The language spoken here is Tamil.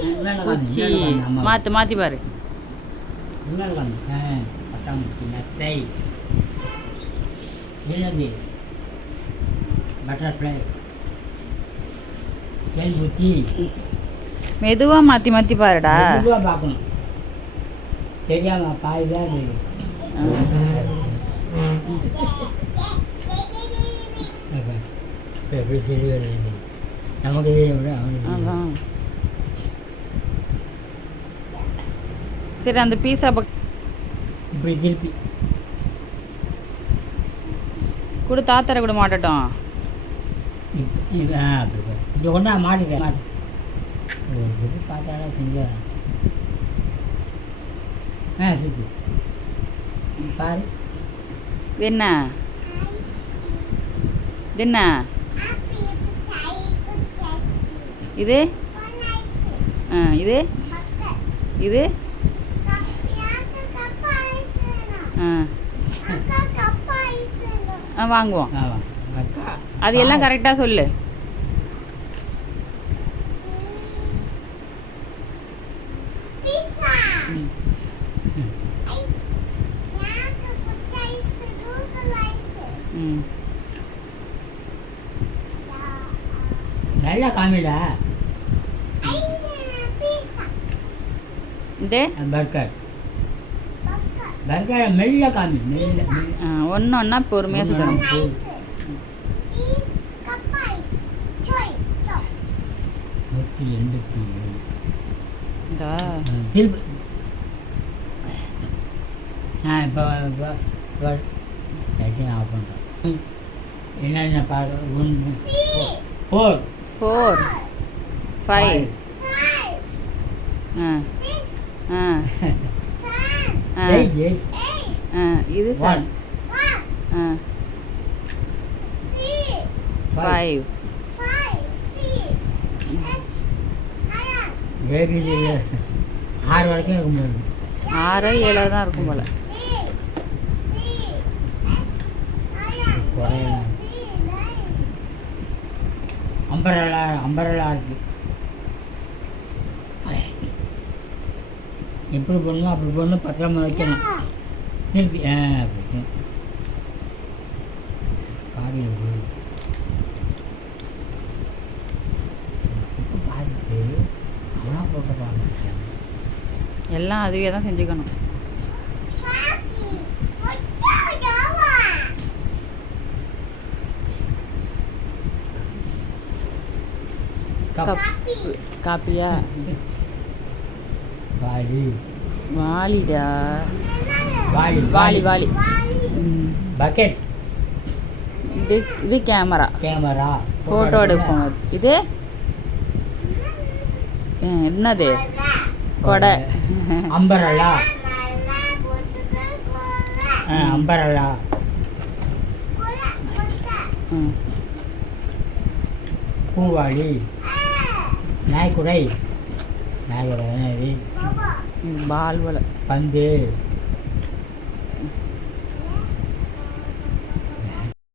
குச்சி மாற்றி பாரு. பட்டாம்பூச்சி நத்தை என்னது பட்டர்ஃப்ளை தேன்பூச்சி. மெதுவாக மாற்றி பாருடா. மெதுவாக பார்க்கணும். தெரியாம பாதி பேர் எப்படி சரி வருது நமக்கு அதான். சரி அந்த பீஸா இப்படி திருப்பி கூட தாத்தரை கூட மாட்டட்டும். இங்கே கொண்டா மாட்டிட்டேன் மாட்டேன் பார்த்தாடா செஞ்சேன். சரி பாரு என்ன என்ன இது இது இது வாங்குவோம். அது எல்லாம் கரெக்டாக சொல்லு. நல்லா காமிடா. இது பர்கர் பர்கர் மெல்ல காமி மெல்ல ஒன்று ஒன்றா பொறுமையாக சுற்றணும். 187 இப்போ லைட்டிங் ஆஃப் பண்ணுறோம். என்னென்ன பாரு 1 4 4 5 இது 7 5 ஏபிசி 6 வரைக்கும் இருக்கும் போது 6 7 தான் இருக்கும் போல. குறையலாம். அம்பரலா இருக்கு. எப்படி பண்ணணும் அப்படி பண்ணணும் பத்திரமா வைக்கணும். திருப்பி அப்படி காடியில் போய் பார்த்துட்டு ஆனால் போட்ட பாருங்க எல்லாம் அதுவே தான் செஞ்சுக்கணும். காப்பியா வாலிடா வாலி வாலி பக்கெட். இது கேமரா ஃபோட்டோ எடுப்போம். இது என்னது கொடை அம்பரலா அம்பரலா பூவாளி நாய்க்குடை நாய்க்குடை பால் வலை பந்து